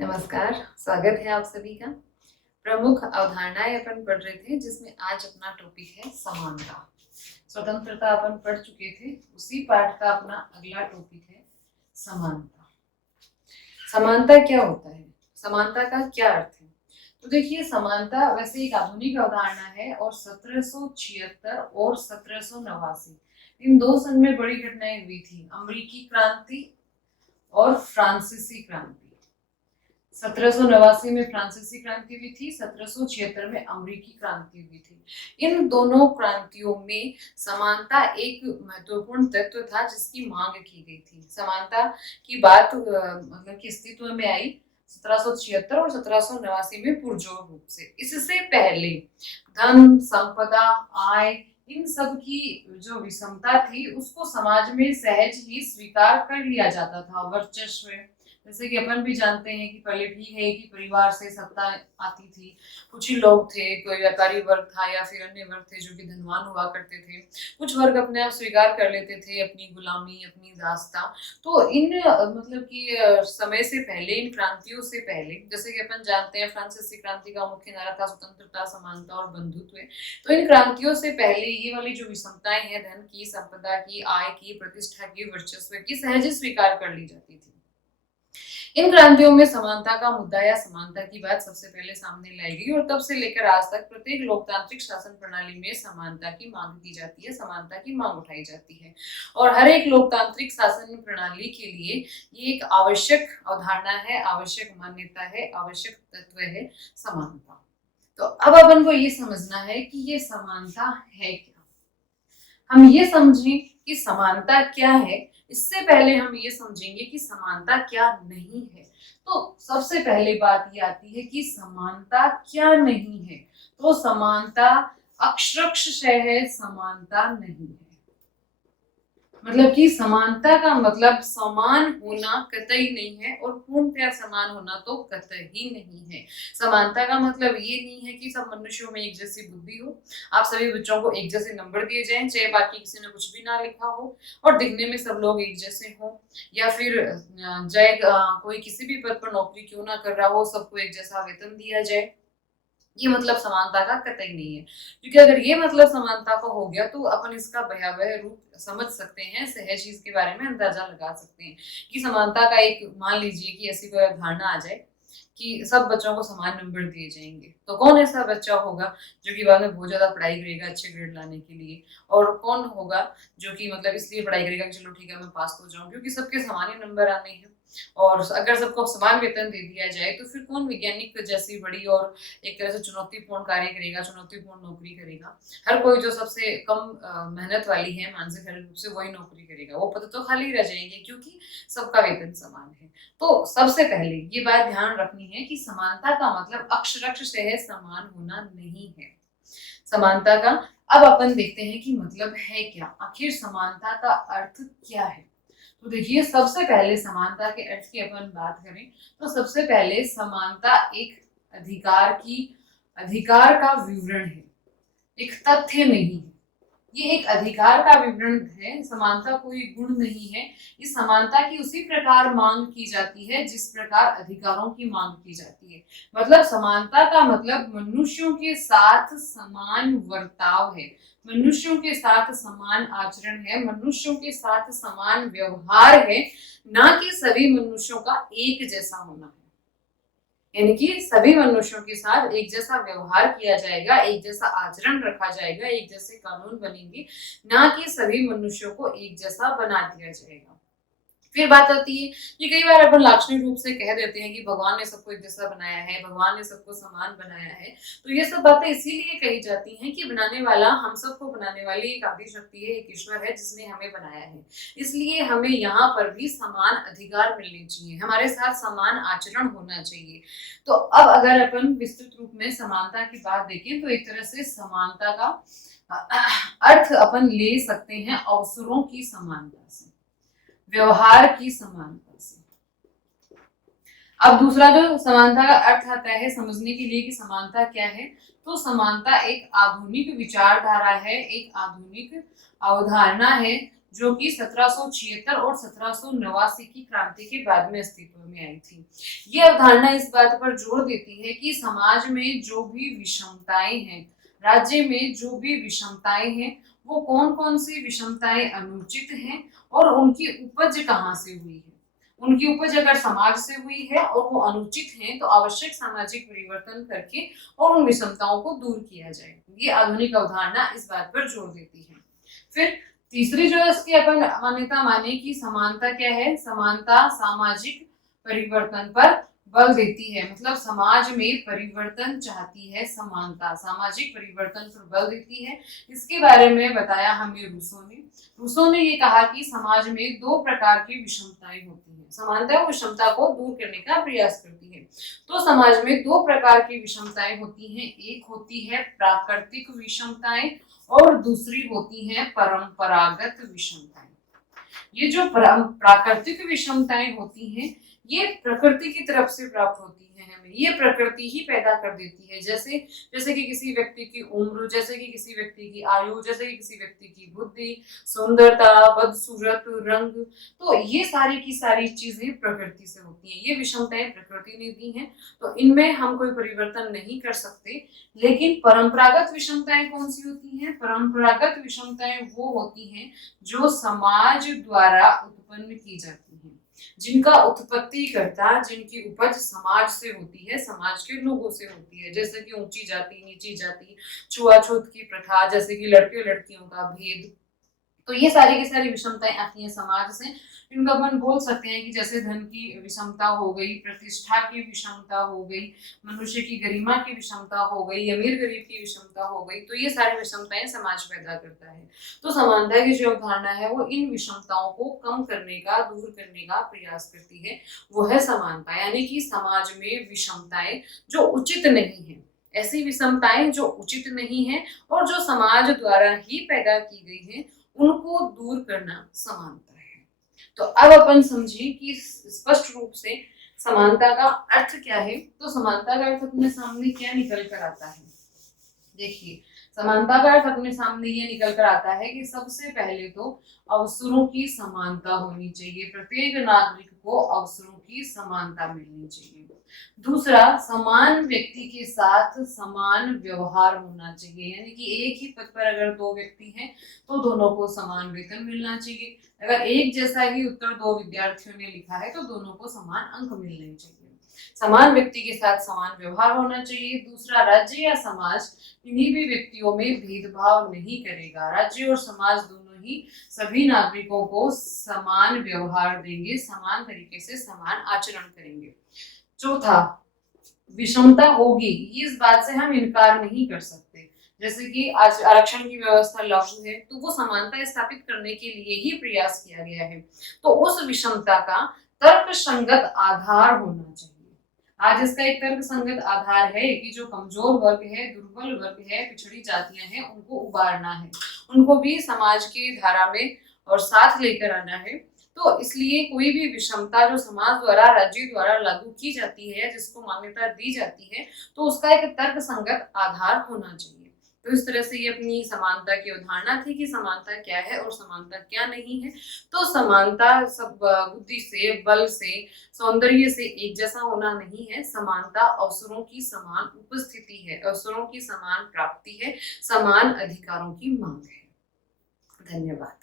नमस्कार, स्वागत है आप सभी का। प्रमुख अवधारणाएं अपन पढ़ रहे थे, जिसमें आज अपना टॉपिक है समानता। स्वतंत्रता अपन पढ़ चुके थे, उसी पाठ का अपना अगला टॉपिक है समानता। समानता क्या होता है, समानता का क्या अर्थ है? तो देखिए, समानता वैसे एक आधुनिक अवधारणा है और 1776 और 1789 इन दो सन में बड़ी घटनाएं हुई थी। अमेरिकी क्रांति और फ्रांसीसी क्रांति। 1789 में फ्रांसीसी क्रांति हुई थी, 1776 में अमेरिकी क्रांति हुई थी। इन दोनों क्रांतियों में समानता एक महत्वपूर्ण तत्व था जिसकी मांग की गई थी। समानता की बात मतलब कि अस्तित्व में आई 1776 और 1789 में पुरजोर रूप से। इससे पहले धन, संपदा, आय, इन सब की जो विषमता थी उसको समाज में सहज ही स्वीकार कर लिया जाता था। वर्चस्व, जैसे कि अपन भी जानते हैं कि पहले ठीक है कि परिवार से सत्ता आती थी, कुछ ही लोग थे, कोई व्यापारी वर्ग था या फिर अन्य वर्ग थे जो कि धनवान हुआ करते थे। कुछ वर्ग अपने आप स्वीकार कर लेते थे अपनी गुलामी, अपनी दास्ता। तो इन मतलब कि समय से पहले, इन क्रांतियों से पहले, जैसे कि अपन जानते हैं फ्रांसीसी क्रांति का मुख्य नारा था स्वतंत्रता, समानता और बंधुत्व। तो इन क्रांतियों से पहले ये वाली जो विषमताएं हैं, धन की, संपदा की, आय की, प्रतिष्ठा की, वर्चस्व की, सहज स्वीकार कर ली जाती थी। इन क्रांतियों में समानता का मुद्दा या समानता की बात सबसे पहले सामने लाई गई और तब से लेकर आज तक प्रत्येक लोकतांत्रिक शासन प्रणाली में समानता की मांग की जाती है, समानता की मांग उठाई जाती है। और हर एक लोकतांत्रिक शासन प्रणाली के लिए ये एक आवश्यक अवधारणा है, आवश्यक मान्यता है, आवश्यक तत्व है समानता। तो अब अपन को ये समझना है कि ये समानता है क्या। हम ये समझें कि समानता क्या है, इससे पहले हम ये समझेंगे कि समानता क्या नहीं है। तो सबसे पहले बात ये आती है कि समानता क्या नहीं है। तो समानता अक्षरशः है, समानता नहीं है। मतलब कि समानता का मतलब समान होना कतई नहीं है और पूर्णतया समान होना तो कतई नहीं है। समानता का मतलब ये नहीं है कि सब मनुष्यों में एक जैसी बुद्धि हो, आप सभी बच्चों को एक जैसे नंबर दिए जाएं, चाहे बाकी किसी ने कुछ भी ना लिखा हो, और दिखने में सब लोग एक जैसे हो, या फिर चाहे कोई किसी भी पद पर नौकरी क्यों ना कर रहा हो, सबको एक जैसा वेतन दिया जाए। ये मतलब समानता का कतई नहीं है, क्योंकि अगर ये मतलब समानता का हो गया तो अपन इसका भयावह रूप समझ सकते हैं, सहज ही इसके बारे में अंदाजा लगा सकते हैं कि समानता का एक, मान लीजिए कि ऐसी कोई धारणा आ जाए कि सब बच्चों को समान नंबर दिए जाएंगे, तो कौन ऐसा बच्चा होगा जो कि बाद में बहुत ज्यादा पढ़ाई करेगा अच्छे ग्रेड लाने के लिए, और कौन होगा जो कि मतलब इसलिए पढ़ाई करेगा कि चलो ठीक है मैं पास हो जाऊं क्योंकि सबके समान ही नंबर आने हैं। और अगर सबको समान वेतन दे दिया जाए तो फिर कौन वैज्ञानिक जैसी बड़ी और एक तरह से चुनौतीपूर्ण कार्य करेगा, चुनौतीपूर्ण नौकरी करेगा। हर कोई जो सबसे कम मेहनत वाली है मानसिक रूप से, वही नौकरी करेगा, वो पद तो खाली रह जाएंगे क्योंकि सबका वेतन समान है। तो सबसे पहले ये बात ध्यान रखनी है कि समानता का मतलब अक्षरशः समान होना नहीं है। समानता का अब अपन देखते हैं कि मतलब है क्या, आखिर समानता का अर्थ क्या है। तो देखिए, सबसे पहले समानता के अर्थ की अपन बात करें तो सबसे पहले समानता एक अधिकार का विवरण है, एक तथ्य नहीं है। ये एक अधिकार का विवरण है, समानता कोई गुण नहीं है। इस समानता की उसी प्रकार मांग की जाती है जिस प्रकार अधिकारों की मांग की जाती है। मतलब समानता का मतलब मनुष्यों के साथ समान वर्ताव है, मनुष्यों के साथ समान आचरण है, मनुष्यों के साथ समान व्यवहार है, ना कि सभी मनुष्यों का एक जैसा होना है। यानी कि सभी मनुष्यों के साथ एक जैसा व्यवहार किया जाएगा, एक जैसा आचरण रखा जाएगा, एक जैसे कानून बनेंगे, ना कि सभी मनुष्यों को एक जैसा बना दिया जाएगा। फिर बात आती है कि कई बार अपन लाक्षणिक रूप से कह देते हैं कि भगवान ने सबको एक जैसा बनाया है, भगवान ने सबको समान बनाया है। तो ये सब बातें इसीलिए कही जाती हैं कि बनाने वाला, हम सबको बनाने वाली एक आदि शक्ति है, एक ईश्वर है जिसने हमें बनाया है। इसलिए हमें यहाँ पर भी समान अधिकार मिलने चाहिए, हमारे साथ समान आचरण होना चाहिए। तो अब अगर अपन विस्तृत रूप में समानता की बात देखें तो एक तरह से समानता का अर्थ अपन ले सकते हैं अवसरों की समानता से, व्यवहार की समानता से। अब दूसरा जो समानता का अर्थ आता है समझने के लिए कि समानता क्या है, तो समानता एक आधुनिक विचारधारा है, एक आधुनिक अवधारणा है जो कि 1776 और 1789 की क्रांति के बाद में अस्तित्व में आई थी। ये अवधारणा इस बात पर जोर देती है कि समाज में जो भी विषमताएं हैं, राज्य में जो भी विषमताएं हैं, वो कौन कौन सी विषमताएं अनुचित हैं और उनकी उपज कहाँ से हुई है। उनकी उपज अगर समाज से हुई है और वो अनुचित है तो आवश्यक सामाजिक परिवर्तन करके और उन विषमताओं को दूर किया जाए। ये आधुनिक अवधारणा इस बात पर जोर देती है। फिर तीसरी जो इसकी अपन मान्यता माने कि समानता क्या है, समानता सामाजिक परिवर्तन पर बल देती है। मतलब समाज में परिवर्तन चाहती है समानता, सामाजिक परिवर्तन पर बल देती है। इसके बारे में बताया हमें रूसो ने ये कहा कि समाज में दो प्रकार की विषमताएं होती हैं। समानता और विषमता को दूर करने का प्रयास करती है। तो समाज में दो प्रकार की विषमताएं होती हैं। एक होती है प्राकृतिक विषमताएं और दूसरी होती है परंपरागत विषमताएं। ये जो प्राकृतिक विषमताएं होती हैं, ये प्रकृति की तरफ से प्राप्त होती है हमें, ये प्रकृति ही पैदा कर देती है। जैसे जैसे कि किसी व्यक्ति की उम्र, जैसे कि किसी व्यक्ति की आयु, जैसे कि किसी व्यक्ति की बुद्धि, सुंदरता, बदसूरत, रंग, तो ये सारी की सारी चीजें प्रकृति से होती हैं। ये विषमताएं प्रकृति ने दी हैं, तो इनमें हम कोई परिवर्तन नहीं कर सकते। लेकिन परंपरागत विषमताएं कौन सी होती हैं? परंपरागत विषमताएं वो होती हैं जो समाज द्वारा उत्पन्न की जाती हैं, जिनका उत्पत्ति करता, जिनकी उपज समाज से होती है, समाज के लोगों से होती है। जैसे कि ऊंची जाति, नीची जाति, छुआछूत की प्रथा, जैसे कि लड़के लड़कियों का भेद, तो ये सारी की सारी विषमताएं आती हैं समाज से। इनको अपन बोल सकते हैं कि जैसे धन की विषमता हो गई, प्रतिष्ठा की विषमता हो गई, मनुष्य की गरिमा की विषमता हो गई, अमीर गरीब की विषमता हो गई, तो ये सारी विषमताएं समाज पैदा करता है। तो समानता की जो अवधारणा है वो इन विषमताओं को कम करने का, दूर करने का प्रयास करती है। वो है समानता, यानी कि समाज में विषमताएं जो उचित नहीं है, ऐसी विषमताएं जो उचित नहीं है और जो समाज द्वारा ही पैदा की गई है, उनको दूर करना समानता है। तो अब अपन समझे कि स्पष्ट रूप से समानता का अर्थ क्या है। तो समानता का अर्थ अपने सामने क्या निकल कर आता है? देखिए, समानता का अर्थ अपने सामने ये निकल कर आता है कि सबसे पहले तो अवसरों की समानता होनी चाहिए। प्रत्येक नागरिक को अवसरों की समानता मिलनी चाहिए। दूसरा, समान व्यक्ति के साथ समान व्यवहार होना चाहिए, यानी कि एक ही पद पर अगर दो व्यक्ति हैं तो दोनों को समान वेतन मिलना चाहिए। अगर एक जैसा ही उत्तर दो विद्यार्थियों ने लिखा है तो दोनों को समान अंक मिलने चाहिए। समान व्यक्ति के साथ समान व्यवहार होना चाहिए। दूसरा, राज्य या समाज किन्हीं भी व्यक्तियों में भेदभाव नहीं करेगा। राज्य और समाज दोनों ही सभी नागरिकों को समान व्यवहार देंगे, समान तरीके से समान आचरण करेंगे। चौथा, विषमता होगी, इस बात से हम इनकार नहीं कर सकते। जैसे कि आज आरक्षण की व्यवस्था लागू है तो वो समानता स्थापित करने के लिए ही प्रयास किया गया है। तो उस विषमता का तर्क संगत आधार होना चाहिए। आज इसका एक तर्क संगत आधार है कि जो कमजोर वर्ग है, दुर्बल वर्ग है, पिछड़ी जातियां हैं, उनको उबारना है, उनको भी समाज की धारा में और साथ लेकर आना है। तो इसलिए कोई भी विषमता जो समाज द्वारा, राज्य द्वारा लागू की जाती है, जिसको मान्यता दी जाती है, तो उसका एक तर्क संगत आधार होना चाहिए। तो इस तरह से ये अपनी समानता की अवधारणा थी कि समानता क्या है और समानता क्या नहीं है। तो समानता सब बुद्धि से, बल से, सौंदर्य से एक जैसा होना नहीं है। समानता अवसरों की समान उपस्थिति है, अवसरों की समान प्राप्ति है, समान अधिकारों की मांग है। धन्यवाद।